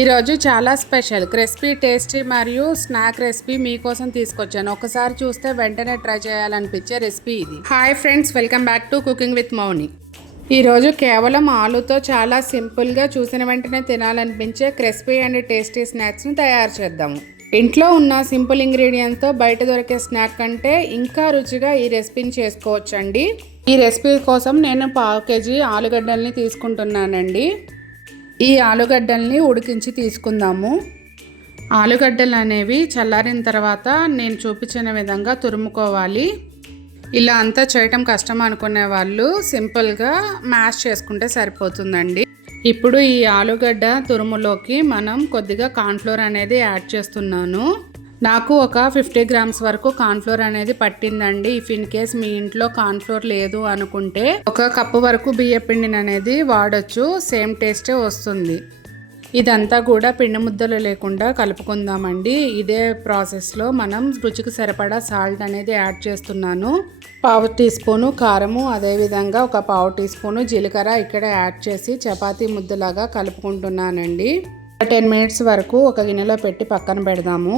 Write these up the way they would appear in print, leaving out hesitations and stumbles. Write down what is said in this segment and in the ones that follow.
ఈరోజు చాలా special crispy tasty మరియు స్నాక్ రెసిపీ మీకోసం తీసుకొచ్చాను. ఒకసారి చూస్తే వెంటనే ట్రై చేయాలనిపించే రెసిపీ ఇది. Hi friends, welcome back to cooking with Mouni. ఈరోజు కేవలం ఆలుతో చాలా సింపుల్గా చూసిన వెంటనే తినాలనిపించే క్రిస్పీ అండ్ టేస్టీ స్నాక్స్ని తయారు చేద్దాము. ఇంట్లో ఉన్న సింపుల్ ఇంగ్రీడియంట్స్తో బయట దొరికే స్నాక్ కంటే ఇంకా రుచిగా ఈ రెసిపీని చేసుకోవచ్చండి. ఈ రెసిపీ కోసం నేను 1/2 kg ఆలుగడ్డల్ని తీసుకుంటున్నానండి. ఈ ఆలుగడ్డల్ని ఉడికించి తీసుకుందాము. ఆలుగడ్డలు అనేవి చల్లారిన తర్వాత నేను చూపించిన విధంగా తురుముకోవాలి. ఇలా అంతా చేయటం కష్టం అనుకునే వాళ్ళు సింపుల్గా మ్యాష్ చేసుకుంటే సరిపోతుందండి. ఇప్పుడు ఈ ఆలుగడ్డ తురుములోకి మనం కొద్దిగా కార్న్ఫ్లోర్ అనేది యాడ్ చేస్తున్నాను. నాకు ఒక 50 grams వరకు కార్న్ఫ్లోర్ అనేది పట్టిందండి. ఇఫ్ ఇన్ కేస్ మీ ఇంట్లో కార్న్ఫ్లోర్ లేదు అనుకుంటే 1 కప్పు వరకు బియ్యపిండిని అనేది వాడచ్చు. సేమ్ టేస్టే వస్తుంది. ఇదంతా కూడా పిండి ముద్దలు లేకుండా కలుపుకుందామండి. ఇదే ప్రాసెస్లో మనం రుచికి సరిపడా సాల్ట్ అనేది యాడ్ చేస్తున్నాను. 1/2 టీ స్పూను కారము, అదేవిధంగా 1/4 టీ స్పూను జీలకర్ర ఇక్కడ యాడ్ చేసి చపాతీ ముద్దలాగా కలుపుకుంటున్నానండి. 10 minutes వరకు ఒక గిన్నెలో పెట్టి పక్కన పెడదాము.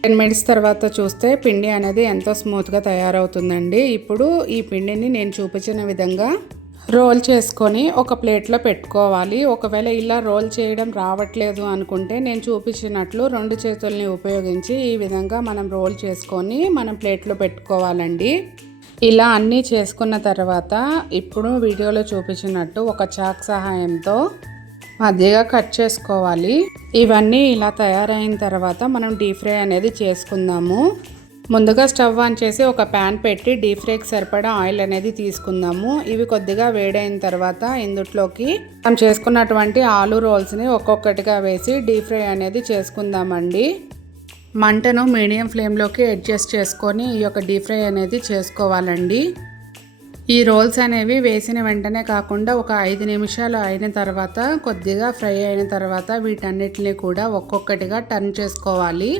10 minutes తర్వాత చూస్తే పిండి అనేది ఎంతో స్మూత్గా తయారవుతుందండి. ఇప్పుడు ఈ పిండిని నేను చూపించిన విధంగా రోల్ చేసుకొని ఒక ప్లేట్లో పెట్టుకోవాలి. ఒకవేళ ఇలా రోల్ చేయడం రావట్లేదు అనుకుంటే నేను చూపించినట్లు 2 చేతుల్ని ఉపయోగించి ఈ విధంగా మనం రోల్ చేసుకొని మనం ప్లేట్లో పెట్టుకోవాలండి. ఇలా అన్నీ చేసుకున్న తర్వాత ఇప్పుడు వీడియోలో చూపించినట్టు ఒక చాక్ సహాయంతో మధ్యగా కట్ చేసుకోవాలి. ఇవన్నీ ఇలా తయారైన తర్వాత మనం డీప్ ఫ్రై అనేది చేసుకుందాము. ముందుగా స్టవ్ ఆన్ చేసి ఒక ప్యాన్ పెట్టి డీప్ ఫ్రైకి సరిపడా ఆయిల్ అనేది తీసుకుందాము. ఇవి కొద్దిగా వేడైన తర్వాత ఇందులోకి మనం చేసుకున్నటువంటి ఆలు రోల్స్ని ఒక్కొక్కటిగా వేసి డీప్ ఫ్రై అనేది చేసుకుందామండి. మంటను మీడియం ఫ్లేమ్లోకి అడ్జస్ట్ చేసుకొని ఈ యొక్క డీప్ ఫ్రై అనేది చేసుకోవాలండి. ఈ రోల్స్ అనేవి వేసిన వెంటనే కాకుండా ఒక 5 నిమిషాలు అయిన తర్వాత కొద్దిగా ఫ్రై అయిన తర్వాత వీటన్నిటిని కూడా ఒక్కొక్కటిగా టర్న్ చేసుకోవాలి.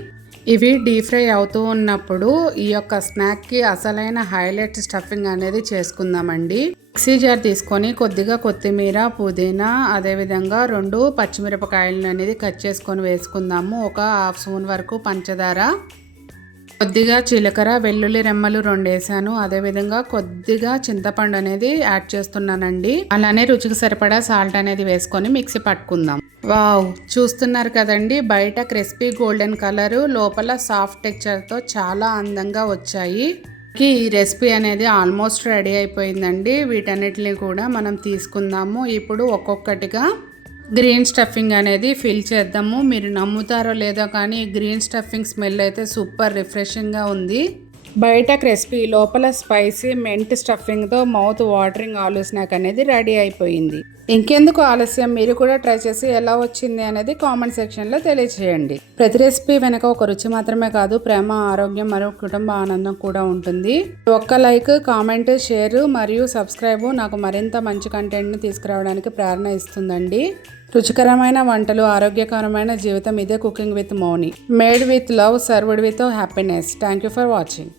ఇవి డీప్ ఫ్రై అవుతూ ఉన్నప్పుడు ఈ యొక్క స్నాక్కి అసలైన హైలైట్ స్టఫింగ్ అనేది చేసుకుందామండి. మిక్సీ జార్ తీసుకొని కొద్దిగా కొత్తిమీర, పుదీనా, అదేవిధంగా 2 పచ్చిమిరపకాయలను అనేది కట్ చేసుకొని వేసుకుందాము. ఒక 1/2 స్పూన్ వరకు పంచదార, కొద్దిగా జీలకర్ర, వెల్లుల్లి రెమ్మలు 2 వేసాను. అదేవిధంగా కొద్దిగా చింతపండు అనేది యాడ్ చేస్తున్నానండి. అలానే రుచికి సరిపడా సాల్ట్ అనేది వేసుకొని మిక్సీ పట్టుకుందాం. వావ్, చూస్తున్నారు కదండి, బయట క్రిస్పీ గోల్డెన్ కలర్, లోపల సాఫ్ట్ టెక్స్చర్తో చాలా అందంగా వచ్చాయి. ఈ రెసిపీ అనేది ఆల్మోస్ట్ రెడీ అయిపోయిందండి. వీటన్నిటిని కూడా మనం తీసుకుందాము. ఇప్పుడు ఒక్కొక్కటిగా గ్రీన్ స్టఫింగ్ అనేది ఫిల్ చేద్దాము. మీరు నమ్ముతారో లేదో కానీ గ్రీన్ స్టఫింగ్ స్మెల్ అయితే సూపర్ రిఫ్రెషింగ్గా ఉంది. బయట క్రిస్పీ, లోపల స్పైసీ మెంట్ స్టఫింగ్తో మౌత్ వాటరింగ్ ఆలు స్నాక్ అనేది రెడీ అయిపోయింది. ఇంకెందుకు ఆలస్యం, మీరు కూడా ట్రై చేసి ఎలా వచ్చింది అనేది కామెంట్ సెక్షన్లో తెలియజేయండి. ప్రతి రెసిపీ వెనక ఒక రుచి మాత్రమే కాదు, ప్రేమ, ఆరోగ్యం మరియు కుటుంబ ఆనందం కూడా ఉంటుంది. ఒక్క లైక్, కామెంట్, షేర్ మరియు సబ్స్క్రైబ్ నాకు మరింత మంచి కంటెంట్ని తీసుకురావడానికి ప్రేరణ ఇస్తుందండి. రుచికరమైన వంటలు, ఆరోగ్యకరమైన జీవితం, ఇదే cooking with Mouni. Made with love, served with happiness. Thank you for watching.